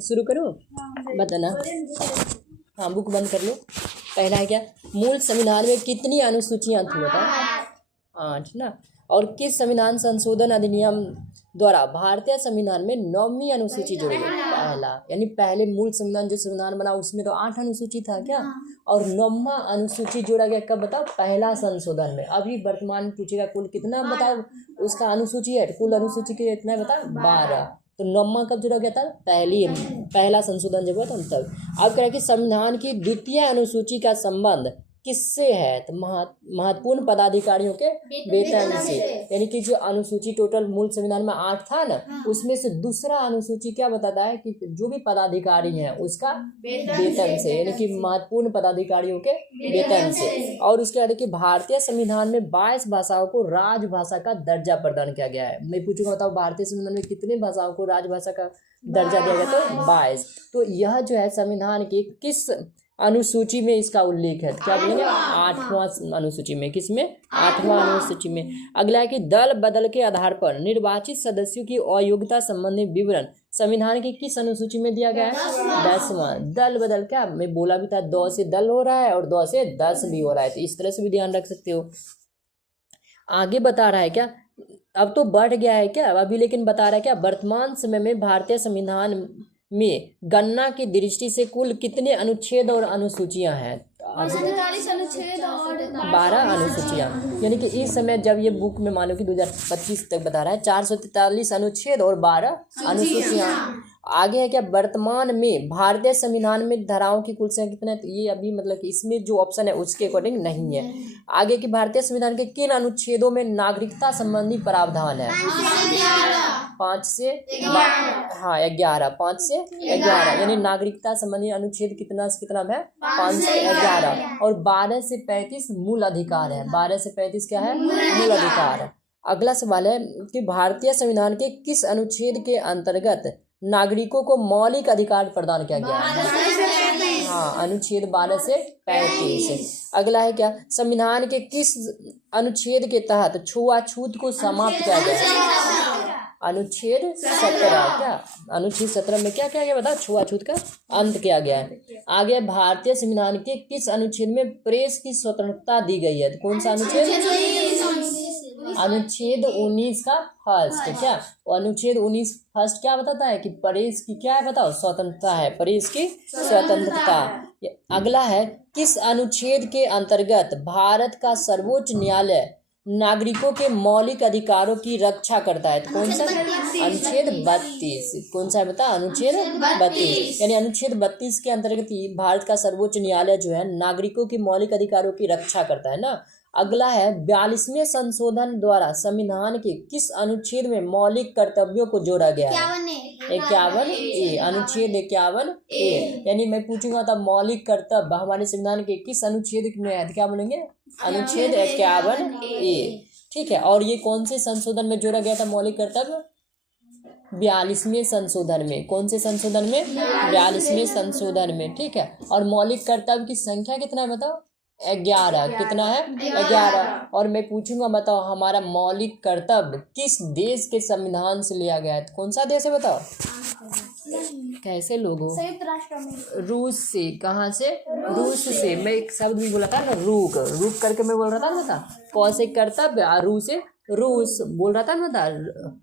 शुरू करो, बताना। हाँ, बुक बंद कर लो। पहला है क्या, मूल संविधान में कितनी अनुसूचियां थी बताओ? 8 ना। और किस संविधान संशोधन अधिनियम द्वारा भारतीय संविधान में 9वीं अनुसूची जोड़ी गई? पहला, यानी पहले मूल संविधान जो संविधान बना उसमें तो 8 अनुसूची था क्या, और 9वां अनुसूची जोड़ा गया कब बताओ? पहला संशोधन में। अभी वर्तमान पूछेगा कुल कितना बताओ उसका अनुसूची है, कुल अनुसूची के कितना बताओ? 12। तो 9वां कब जोड़ा गया था? पहला संशोधन जब हुआ था तब। अब कह रहे कि संविधान की द्वितीय अनुसूची का संबंध किससे है? तो महत्वपूर्ण पदाधिकारियों के वेतन से। यानी कि जो अनुसूची टोटल मूल संविधान में 8 था ना, उसमें से दूसरा अनुसूची क्या बताता है कि जो भी पदाधिकारी हैं उसका वेतन से, यानी कि महत्वपूर्ण पदाधिकारियों के वेतन से। और उसके बाद कि भारतीय संविधान में 22 भाषाओं को राजभाषा का दर्जा प्रदान किया गया है। मैं पूछूंगा बताओ भारतीय संविधान में कितने भाषाओं को राजभाषा का दर्जा दिया गया? तो 22। तो यह जो है संविधान की किस अनुसूची में इसका उल्लेख है? क्या बोलेंगे? 8वां अनुसूची में। किसमें? 8वां अनुसूची में। अगला है कि दल बदल के आधार पर निर्वाचित सदस्यों की अयोग्यता संबंधी विवरण संविधान की किस अनुसूची में दिया गया है? 10वां। दल बदल, क्या मैं बोला भी था, 2 से दल हो रहा है और 2 से 10 भी हो रहा है, तो इस तरह से भी ध्यान रख सकते हो। आगे बता रहा है क्या, अब तो बढ़ गया है क्या अभी, लेकिन बता रहा है क्या, वर्तमान समय में भारतीय संविधान में गणना की दृष्टि से कुल कितने अनुच्छेद और अनुसूचियां हैं? 43 अनुच्छेद और 12 अनुसूचियां। यानी कि इस समय जब ये बुक में मानो कि 2025 तक बता रहा है 443 अनुच्छेद और 12 अनुसूचियां। आगे है क्या, वर्तमान में भारतीय संविधान में धाराओं की कुल संख्या कितना है? तो ये अभी मतलब कि इसमें जो ऑप्शन है उसके अकॉर्डिंग नहीं है। आगे की भारतीय संविधान के किन अनुच्छेदों में नागरिकता संबंधी प्रावधान है? 5 से 11। 5 से 11 यानी नागरिकता संबंधी अनुच्छेद कितना से कितना है? 5 से 11। और 12 से 35 मूल अधिकार है। 12 से 35 क्या है? मूल अधिकार। अगला सवाल है कि भारतीय संविधान के किस अनुच्छेद के अंतर्गत नागरिकों को मौलिक अधिकार प्रदान किया गया है? हाँ, अनुच्छेद 12 से 35। अगला है क्या, संविधान के किस अनुच्छेद के तहत छुआछूत को समाप्त किया गया है? अनुच्छेद 17। क्या अनुच्छेद 17 में क्या किया गया बता? छुआछूत का अंत किया गया है। आगे भारतीय संविधान के किस अनुच्छेद में प्रेस की स्वतंत्रता दी गई है? कौन सा अनुच्छेद? अनुच्छेद 19 का फर्स्ट। क्या अनुच्छेद 19 फर्स्ट क्या बताता है कि प्रेस की क्या है बताओ? स्वतंत्रता है, प्रेस की स्वतंत्रता। अगला है, किस अनुच्छेद के अंतर्गत भारत का सर्वोच्च न्यायालय नागरिकों के मौलिक अधिकारों की रक्षा करता है? तो कौन सा? अनुच्छेद 32। कौन सा है बता? अनुच्छेद 32। यानी अनुच्छेद 32 के अंतर्गत ही भारत का सर्वोच्च न्यायालय जो है नागरिकों के मौलिक अधिकारों की रक्षा करता है ना। अगला है, 42वें संशोधन द्वारा संविधान के किस अनुच्छेद में मौलिक कर्तव्यों को जोड़ा गया है? 51A। अनुच्छेद 51A। यानी मैं पूछूंगा तब मौलिक कर्तव्य हमारे संविधान के किस अनुच्छेद में है? क्या बोलेंगे? अनुच्छेद 51A। ठीक है। और ये कौन से संशोधन में जोड़ा गया था मौलिक कर्तव्य? 42वें संशोधन में। कौन से संशोधन में? 42वें संशोधन में। ठीक है। और मौलिक कर्तव्य की संख्या कितना है बताओ? 11। कितना है? 11। और मैं पूछूंगा बताओ हमारा मौलिक कर्तव्य किस देश के संविधान से लिया गया है? कौन सा देश है बताओ? कैसे लोग हो? संयुक्त राष्ट्र अमेरिका। रूस से। कहाँ से? रूस से। मैं एक शब्द भी बोला था ना, रुक करके मैं बोल रहा था ना, कौन से कर्तव्य? रूस बोल रहा था ना था।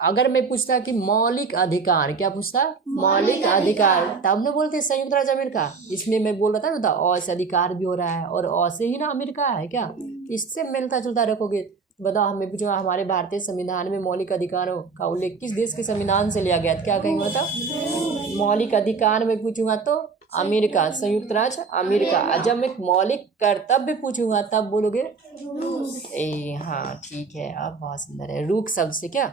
अगर मैं पूछता कि मौलिक अधिकार, क्या पूछता? मौलिक अधिकार, तब ना बोलते संयुक्त राज्य अमेरिका। इसलिए मैं बोल रहा था ना, अ से अधिकार भी हो रहा है और अ से ही ना अमेरिका है। क्या इससे मिलता जुलता रखोगे? बताओ, हमें पूछो हमारे भारतीय संविधान में मौलिक अधिकारों का उल्लेख किस देश के संविधान से लिया गया? क्या कहेंगे बताओ? मौलिक अधिकार में पूछूंगा तो अमेरिका, संयुक्त राज्य अमेरिका। जब मैं मौलिक कर्तव्य पूछूंगा तब बोलोगे हाँ ठीक है, अब बहुत सुंदर है, रूक शब्द से। क्या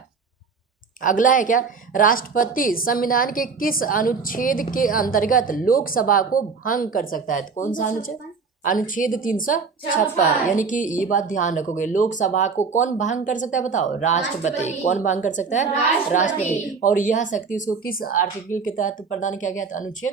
अगला है क्या, राष्ट्रपति संविधान के किस अनुच्छेद के अंतर्गत लोकसभा को भंग कर सकता है? तो कौन सा अनुच्छेद? अनुच्छेद 356, यानी कि ये बात ध्यान रखोगे, लोकसभा को कौन भंग कर सकता है बताओ? राष्ट्रपति। कौन भंग कर सकता है? राष्ट्रपति। और यह शक्ति उसको किस आर्टिकल के तहत प्रदान किया गया था? अनुच्छेद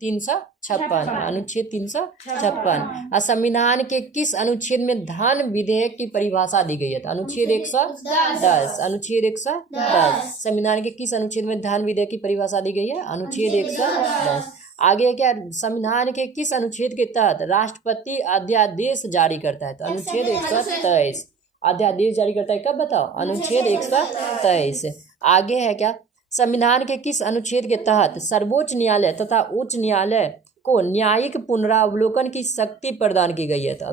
356, अनुच्छेद 356। संविधान के किस अनुच्छेद में धन विधेयक की परिभाषा दी गई है? अनुच्छेद 110, अनुच्छेद 110। संविधान के किस अनुच्छेद में धन विधेयक की परिभाषा दी गई है? अनुच्छेद 110। आगे क्या, संविधान के किस अनुच्छेद के तहत राष्ट्रपति अध्यादेश जारी करता है? तो अनुच्छेद 123 अध्यादेश जारी करता है, कब बताओ? अनुच्छेद 123। आगे है क्या, संविधान के किस अनुच्छेद के तहत सर्वोच्च न्यायालय तथा उच्च न्यायालय को न्यायिक पुनरावलोकन की शक्ति प्रदान की गई है? तो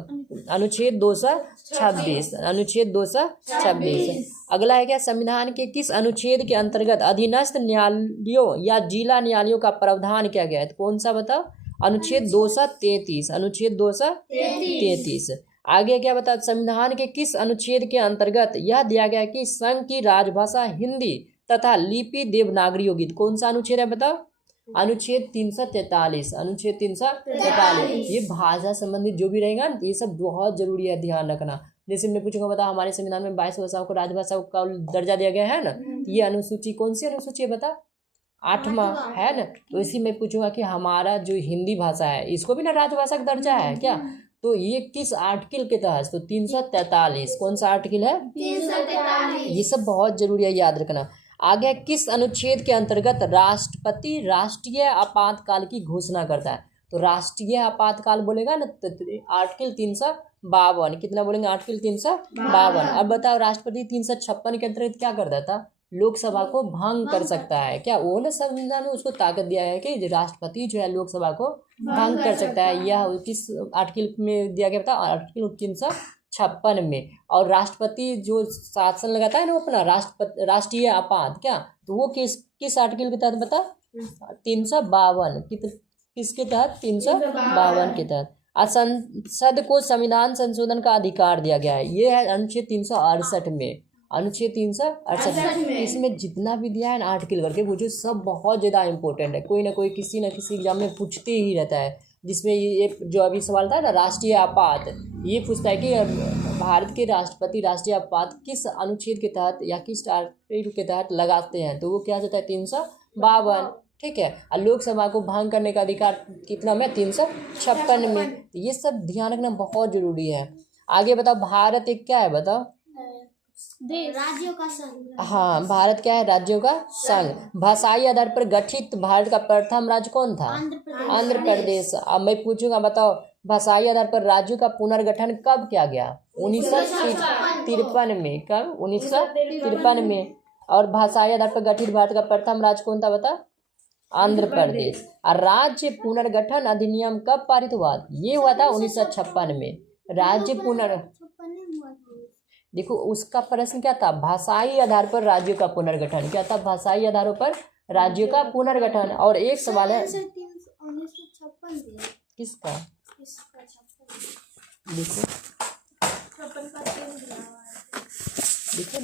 अनुच्छेद 226, अनुच्छेद 226। अगला है क्या, संविधान के किस अनुच्छेद के अंतर्गत अधीनस्थ न्यायालयों या जिला न्यायालयों का प्रावधान किया गया है? तो कौन सा बताओ? अनुच्छेद 233, अनुच्छेद 233। आगे क्या बता, संविधान के किस अनुच्छेद के अंतर्गत यह दिया गया कि संघ की राजभाषा हिंदी तथा लिपि देवनागरी होगी? तो कौन सा अनुच्छेद है बताओ? अनुच्छेद 343, अनुच्छेद 343। ये भाषा संबंधित जो भी रहेगा ना, ये सब बहुत जरूरी है, ध्यान रखना। जैसे मैं पूछूंगा बता, हमारे संविधान में 22 भाषाओं को राजभाषा का दर्जा दिया गया है ना, ये अनुसूची कौन सी अनुसूची है बता? 8वां है ना। तो इसी में पूछूंगा कि हमारा जो हिंदी भाषा है इसको भी ना राजभाषा का दर्जा है क्या? तो ये किस आर्टिकल के तहत? तो 343। कौन सा आर्टिकल है? 343। ये सब बहुत जरूरी है, याद रखना। आगे किस अनुच्छेद के अंतर्गत राष्ट्रपति राष्ट्रीय आपातकाल की घोषणा करता है? तो राष्ट्रीय आपातकाल बोलेगा ना, तो आर्टिकल 352। कितना बोलेंगे? आर्टिकल 352। अब बताओ, राष्ट्रपति 356 के अंतर्गत क्या करता था? लोकसभा को भंग कर सकता है क्या? वो ना संविधान में उसको ताकत दिया है कि राष्ट्रपति जो है लोकसभा को भंग कर सकता है। यह किस आर्टिकल में दिया गया था? आर्टिकल 356 में। और राष्ट्रपति जो शासन लगाता है ना अपना राष्ट्रीय आपात, क्या तो वो किस आर्टिकल के तहत बता? 352। किसके तहत? 352 के तहत। संसद को संविधान संशोधन का अधिकार दिया गया है, ये है अनुच्छेद 368 में। अनुच्छेद 368 में इसमें जितना भी दिया है ना आर्टिकल करके, वो जो सब बहुत ज़्यादा इंपॉर्टेंट है, कोई ना कोई किसी न किसी एग्जाम में पूछते ही रहता है। जिसमें ये जो अभी सवाल था ना, राष्ट्रीय आपात, ये पूछता है कि भारत के राष्ट्रपति राष्ट्रीय आपात किस अनुच्छेद के तहत या किस आर्टिकल के तहत लगाते हैं? तो वो क्या होता है? 352। ठीक है। और लोकसभा को भंग करने का अधिकार कितना में? 356 में। तो ये सब ध्यान रखना बहुत जरूरी है। आगे बताओ, भारत एक क्या है बताओ? राज्यों का संघ। हाँ, भारत क्या है? राज्यों का संघ। भाषाई आधार पर गठित भारत का प्रथम राज्य कौन था? आंध्र प्रदेश। अब मैं पूछूंगा, बताओ भाषाई आधार पर राज्यों का पुनर्गठन कब किया गया? 1953 में। कब? 1953 में। और भाषाई आधार पर गठित भारत का प्रथम राज्य कौन था बता? आंध्र प्रदेश। और राज्य पुनर्गठन अधिनियम कब पारित हुआ? ये हुआ था 1956 में। राज्य देखो उसका प्रश्न क्या था? भाषाई आधार पर राज्यों का पुनर्गठन। क्या था? भाषाई आधारों पर राज्यों का पुनर्गठन। और एक सवाल है, 1956 किसका? देखो देखो